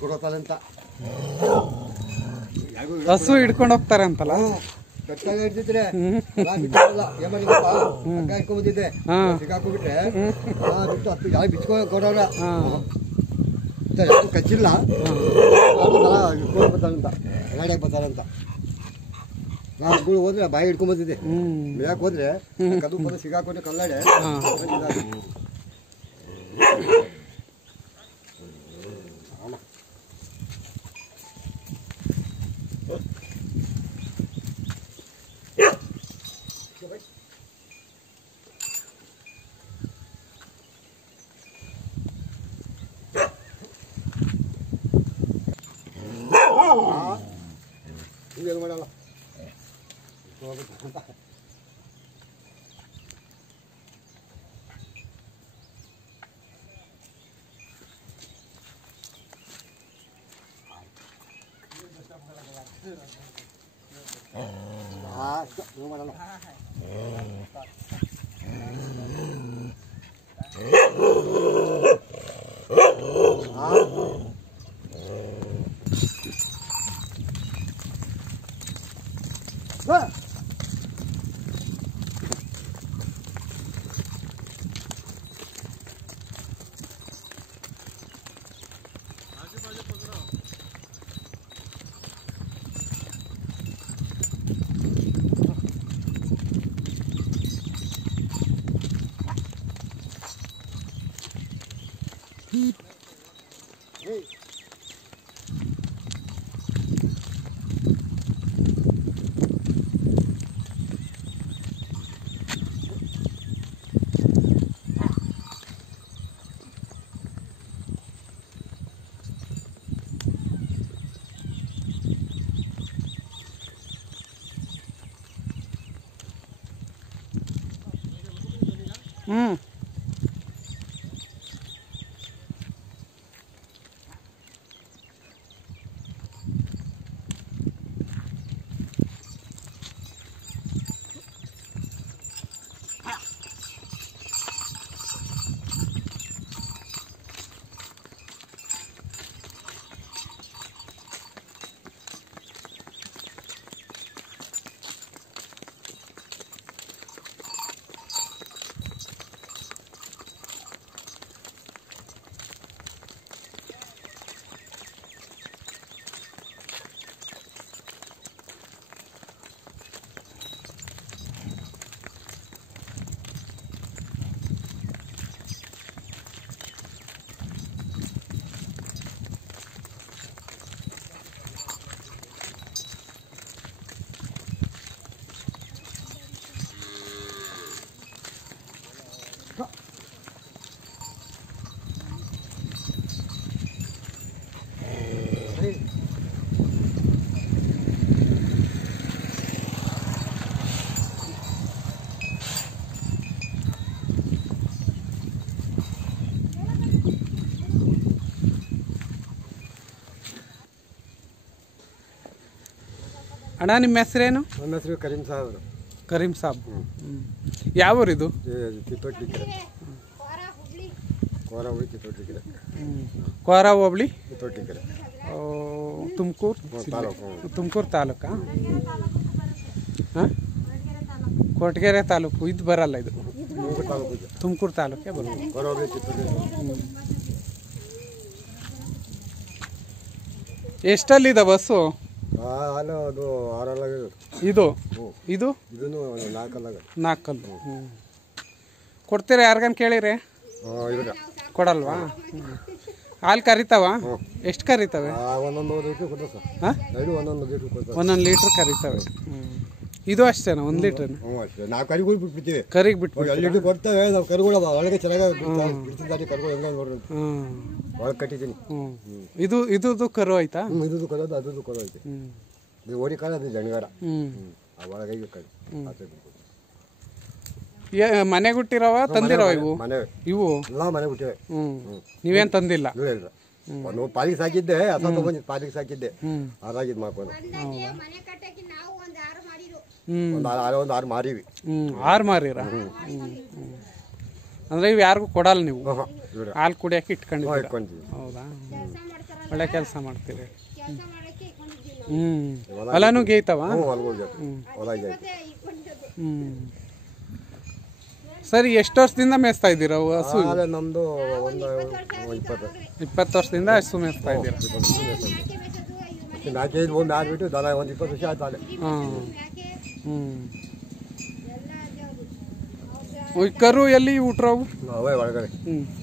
ಕೊಡೋತಾರಂತ ಹಸು ಹಿಡ್ಕೊಂಡು ಹೋಗ್ತಾರೆ ಅಂತಲ್ಲ ಬೆಟ್ಟಾಗ ಹಿಡ್ತಿದ್ರೆ ಇಟ್ಕೊಂಡ್ಬಂದಿದ್ದೆ ಸಿಗಾಕೊಂಡ್ಬಿಟ್ರೆ ಬಿಟ್ಟು ಹತ್ತು ಯಾವ ಬಿಚ್ಕೊ ಕೊಡೋರ ಯಾರು ಕಚ್ಚಿಲ್ಲ ಇಟ್ಕೊಂಡು ಬರ್ತಾರಂತ ಗಾಡಿಯಾಗ ಬರ್ತಾರಂತ ನಾವು ಹೋದ್ರೆ ಬಾಯಿ ಹಿಡ್ಕೊಂಡ್ಬಂದಿದ್ದೆ ಯಾಕೆ ಹೋದ್ರೆ ಕದು ಬಂದು ಸಿಗಾಕೊಂಡು ಕಲ್ಲಾಡೆ ಹಿಂಗೇನು ಮಾಡಲ್ಲ ಹಿಂಗೆ ಮಾಡಲ್ಲ ಅಣ್ಣ ನಿಮ್ಮ ಹೆಸರೇನು? ನನ್ನ ಹೆಸರು ಕರೀಂ ಸಾಹೇಬ್. ಕರೀಂ ಸಾಬ್. ಯಾವ ಊರಿದು? ಚಿತ್ತೋಟ್ಲಿಕೆರೆ. ಕೋರ ಹೋಬಳಿ ಚಿತ್ತೋಟ್ಲಿಕೆರೆ. ಕೋರ ಹೋಬಳಿ ಚಿತ್ತೋಟ್ಲಿಕೆರೆ. ತುಮಕೂರು ತಾಲೂಕಾ? ಹಾಂ, ಕೊರಟಗೆರೆ ತಾಲೂಕು. ಇದು ಬರಲ್ಲ, ಇದು ತುಮಕೂರು ತಾಲೂಕೆ ಬರೋದು. ಕೋರ ಹೋಬಳಿ ಚಿತ್ತೋಟ್ಲಿಕೆರೆ. ಎಷ್ಟಲ್ಲಿದೆ ಬಸ್ಸು? ಅದು 6 ಇದು ಇದು ಇದನ್ನು 4 4 ಕೊಡ್ತೀರಾ? ಯಾರಿಗನ್ ಕೇಳಿರಿ? ಕೊಡಲ್ವಾ? ಹಾಲು ಕರಿತಾವ? ಎಷ್ಟು ಕರಿತವೆ? ಒಂದೊಂದು ಲೀಟ್ರ್ ಕರಿತವೆ. ಇದು ಅಷ್ಟೇನಾ? 1 ಲೀಟ್ರ್? ನಾವು ಕರಿಗಳು ಬಿಟ್ಬಿಡ್ತೀವಿ. ಕರಿಗೆ ಬಿಟ್ಬಿಟ್ಟು 2 ಲೀಟ್ರ್ ಕೊಡ್ತೇವೆ. ನಾವು ಕರುಗಳು ಒಳಗೆ ಚೆನ್ನಾಗಿ ಕರುಗಳು ಹೆಂಗ ನೋಡ್ರಿ ಒಳಗೆ ಕಟ್ಟಿದ್ದೀನಿ. ಇದು ಕರು ಆಯ್ತಾ? ಇದು ಕರೋದು, ಅದು ಕರು ಐತೆ. ಇದು ಓಡಿ ಕಾಲ, ಅದು ಜಣಗಾರ. ಒಳಗೆ ಮನೆಗೆ ಹುಟ್ಟಿರವ ತಂದಿರವ? ಇವು ಇವು ಎಲ್ಲ ಮನೆಗೆ ಹುಟ್ಟಿವೆ. ನೀವೇನು ತಂದಿಲ್ಲ? ಒಂದು ಪಾಲಿಗೆ ಸಾಕಿದ್ದೆ, ಅಥವಾ ತಗೊಂಡು ಪಾಲಿಗೆ ಸಾಕಿದ್ದೆ. ಅದಾಗಿದ್ದು ಮಾಡ್ಕೊಂಡು ಒಂದು 6 ಮಾರಿವಿ. 6 ಮಾರಿರ? ಅಂದ್ರೆ ಇವು ಯಾರಿಗೂ ಕೊಡಲ್ಲ ನೀವು? ಹಾಲು ಕುಡಿಯಕ್ಕೆ ಇಟ್ಕೊಂಡಿದ್ದೀವಿ. ಹೌದಾ? ಒಳ್ಳೆ ಕೆಲಸ ಮಾಡ್ತೀರಿ. ಹೊಲನೂ ಗೇಯ್ತಾವ? ಸರಿ, ಎಷ್ಟು ವರ್ಷದಿಂದ ಮೇಯಿಸ್ತಾ ಇದ್ದೀರಾ ಹಸು? ನಮ್ಮದು ಒಂದು 20 ವರ್ಷದಿಂದ ಹಸು ಮೇಯಿಸ್ತಾ ಇದ್ದೀರಾ? 4-5 ಒಂದು ಆಡ್ಬಿಟ್ಟು ದನ ಒಂದು 20 ವರ್ಷ ಆಯ್ತು. ಕರು ಎಲ್ಲಿ ಊಟ್ರವು? ಅವೇ ಒಳಗಡೆ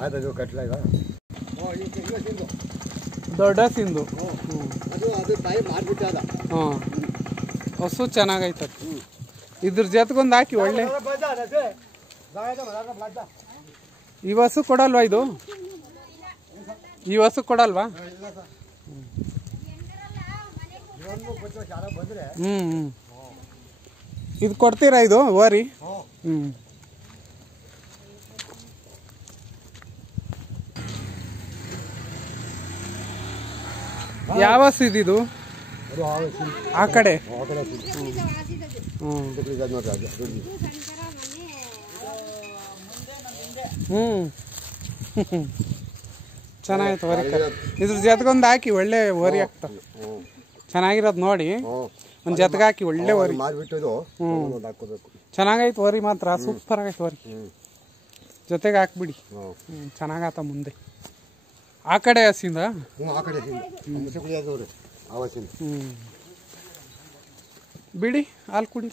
ಆಯ್ತು ಕಟ್ಲ ಈಗ ದೊಡ್ಡ ಸಿಂಧು. ಹಾಂ, ಹಸು ಚೆನ್ನಾಗೈತೆ. ಇದ್ರ ಜೊತೆಗೊಂದು ಹಾಕಿ ಒಳ್ಳೆ. ಈ ಹಸು ಕೊಡಲ್ವಾ ಇದು? ಈ ಹಸು ಕೊಡಲ್ವಾ? ಇದು ಕೊಡ್ತೀರಾ ಇದು ಓರಿ? ಯಾವ ಹಸು ಇದು? ಆ ಕಡೆ. ಚೆನ್ನಾಗಿತ್ತು ವರಿ. ಇದ್ರ ಜೊತೆಗೊಂದು ಹಾಕಿ ಒಳ್ಳೆ ವರಿ ಆಗ್ತಾವ. ಚೆನ್ನಾಗಿರೋದು ನೋಡಿ ಒಂದು ಜೊತೆಗೆ ಹಾಕಿ ಒಳ್ಳೆ ವರಿ. ಚೆನ್ನಾಗೈತೆ ವರಿ, ಮಾತ್ರ ಸೂಪರ್ ಆಗೈತೆ ವರಿ. ಜೊತೆಗೆ ಹಾಕ್ಬಿಡಿ, ಚೆನ್ನಾಗಾತ ಮುಂದೆ. ಆ ಕಡೆ ಹಸಿಂದ ಬಿಡಿ, ಹಾಲು ಕುಡಿ.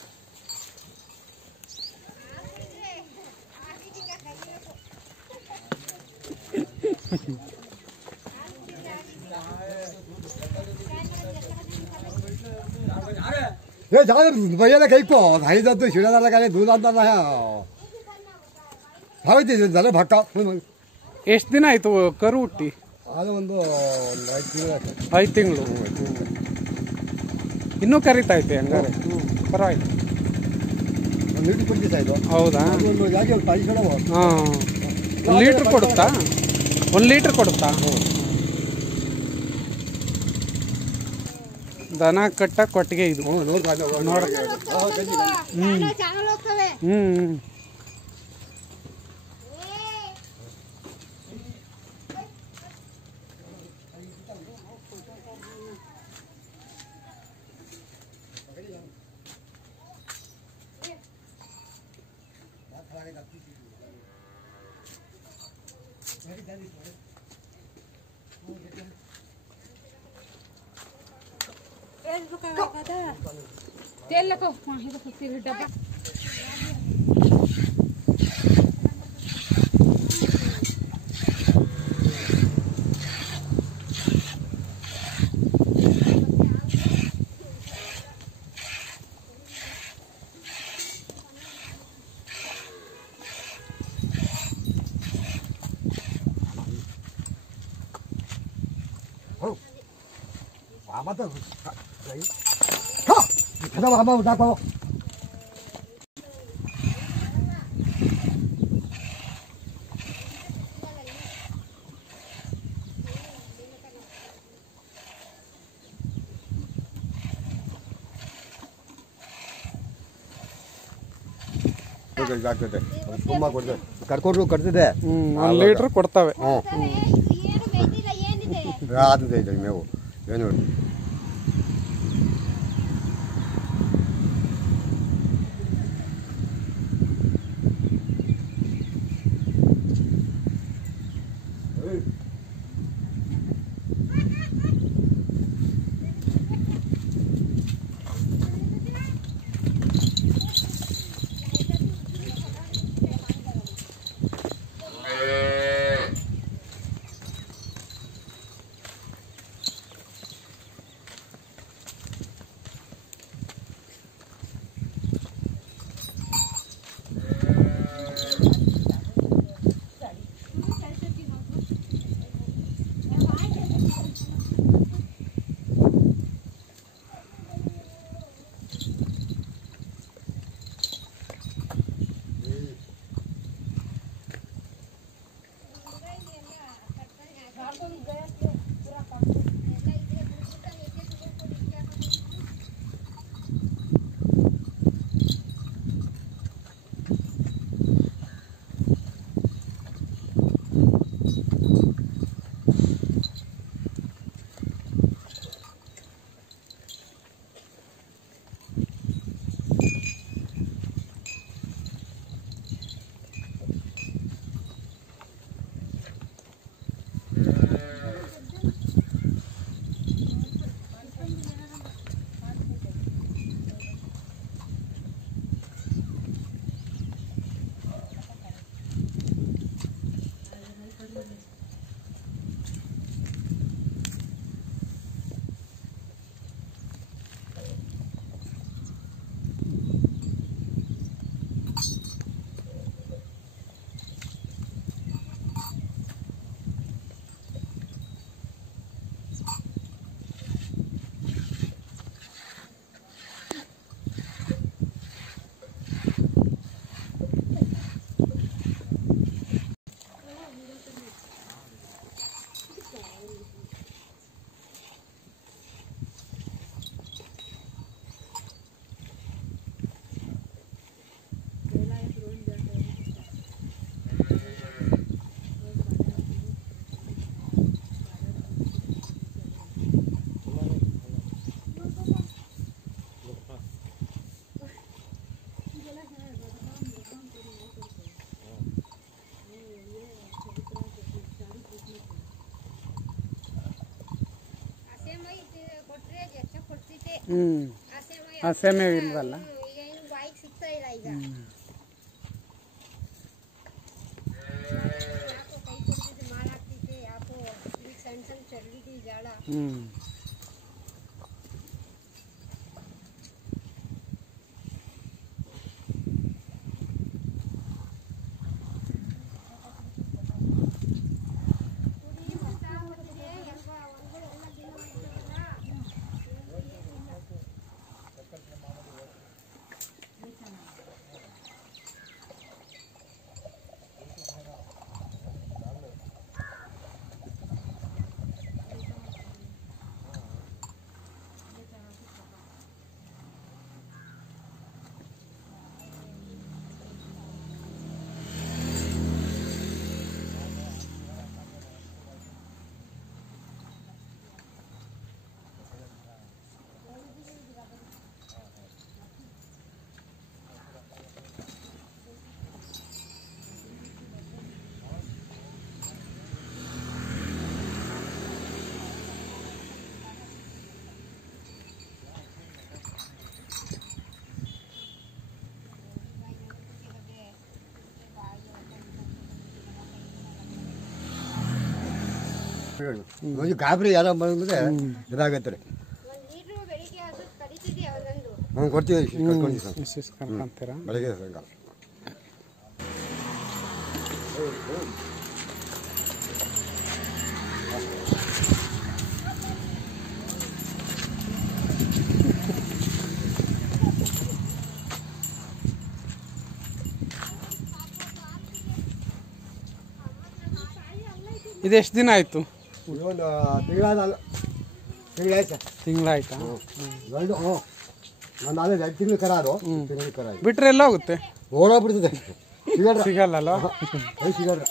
ये जाने भैया ने कहीं को भाई तो छिड़ा डाला का दूध आता ना है भाई दे जरा भक्का. ಎಷ್ಟು ದಿನ ಆಯ್ತು ಕರು ಹುಟ್ಟಿ? ಅದು ಒಂದು 5 ತಿಂಗಳು. ಇನ್ನೂ ಕರಿತೈತೆ ಹಂಗಾರೆ? ಪರವಾಗಿಲ್ಲ. ಹೌದಾ? ಹಾಂ, 1 ಲೀಟ್ರ್ ಕೊಡುತ್ತಾ? 1 ಲೀಟ್ರ್ ಕೊಡುತ್ತಾ? ದನ ಕಟ್ಟ ಕೊಟ್ಟಿಗೆ ಇದು ನೋಡ. तेल को वहीं को फिर डब्बा 아마도 하! 가자 한번 잡고. ತುಂಬಾ ಕೊಡ್ತೇವೆ, ಕರ್ಕೊಂಡು ಕಟ್ತಿದೆ. 1 ಲೀಟ್ರ್ ಕೊಡ್ತವೆ. ಆದ್ರೆ ಮೇವು ಏನು ಹಸೆ ಮೇವು ಇಲ್ವಲ್ಲ. ಗಾಬರಿ ಯಾರೋ ಬಂದ್ರೆ ಇದಾಗತ್ತೆ ರೀ. ಕೊಡ್ತೀವಿ ಕರ್ಕೊಂತೀರಾ ಬೆಳಗ್ಗೆ ಸಾಯಂಕಾಲ. ಇದೆಷ್ಟು ದಿನ ಆಯ್ತು? ಒಂದು ತಿಂಗಳಾಯ್ತು. ತಿಂಗಳಾಯ್ತಾ? ನಾನು ನಾಳೆ 2 ತಿಂಗಳು ಕರ ಅದು. ತಿಂಗಳು ಕರ ಬಿಟ್ರೆ ಎಲ್ಲ ಹೋಗುತ್ತೆ, ಓಡೋಗ್ಬಿಡ್ತದೆ. ಸಿಗಲ್ಲ. ಸಿಗಲ್ಲ.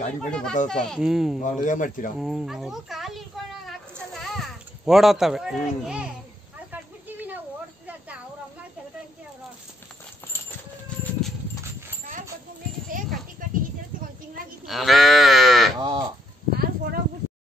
ಗಾಡಿ ಬೇಡ ಗೊತ್ತಾಗುತ್ತೆ. ಏನ್ ಮಾಡ್ತೀರಾ? ಓಡೋತವೆ. ಹಾಲು ಕೊಡೋ